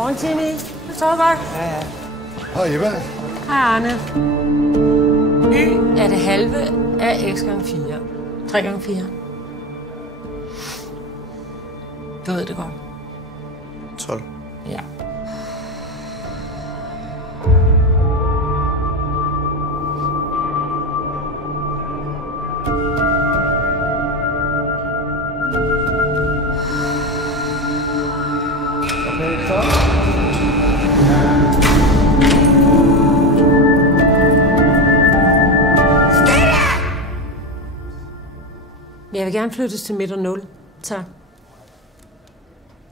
Morgen, Timmy. Du sover godt? Ja. Hej, Eva. Hej, Arne. Y er det halve af x gange 4. 3 gange 4. Du ved det godt. 12. Ja. Okay, så. Jeg vil gerne flyttes til midt og 0. Tak.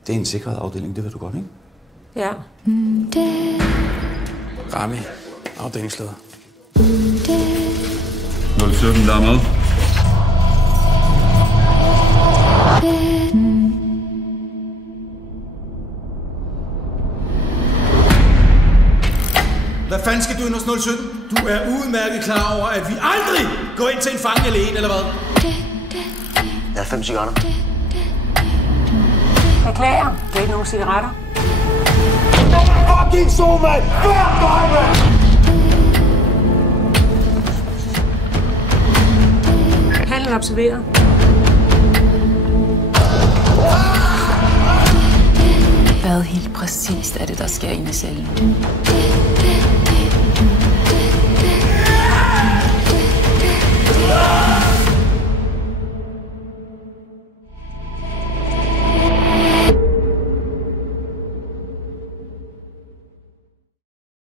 Det er en sikret afdeling, det ved du godt, ikke? Ja. Rami, afdelingsleder. 017, der er med. Hvad fanden skal du ind hos 017? Du er udmærket klar over, at vi aldrig går ind til en fange alene, eller hvad? Jeg har 5 cigaretter. Beklager. Det er ikke nogen cigaretter. Fucking så, mand! Hver dag, mand! Handlen observeret. Hvad helt præcist er det, der sker inde i cellen?